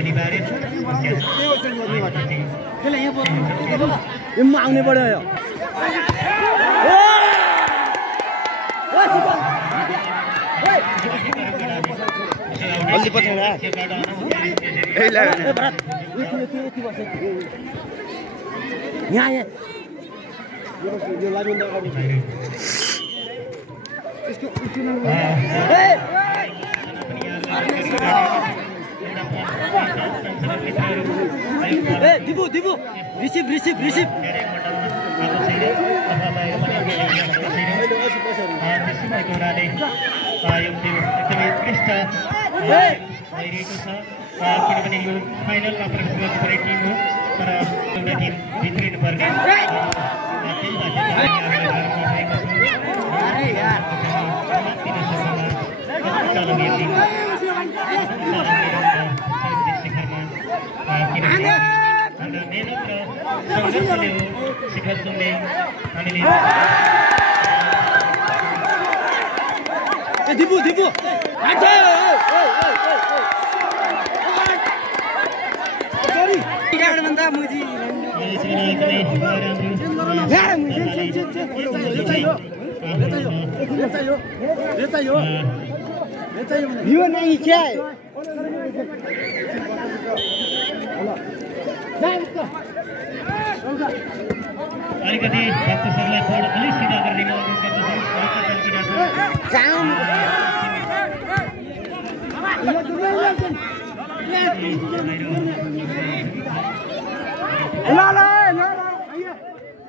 अनिवार्य छ यो आउने पर्यो यो अलि पछि यहाँ यो लागि दिबु दिबु रिसिभ रिसिभ रिसिभ किनभने यो फाइनलमा प्रवेश गर्नुपर्ने टिम हो तर एउटा टिम भित्रिनु पर्ने शिखर सुनले हामीले दिबु दिबु भन्दा मुजी यो नहीं क्या है अलिकति भक्तहरूलाई बोर्ड अलिक सिधा गरिदिनु ल ल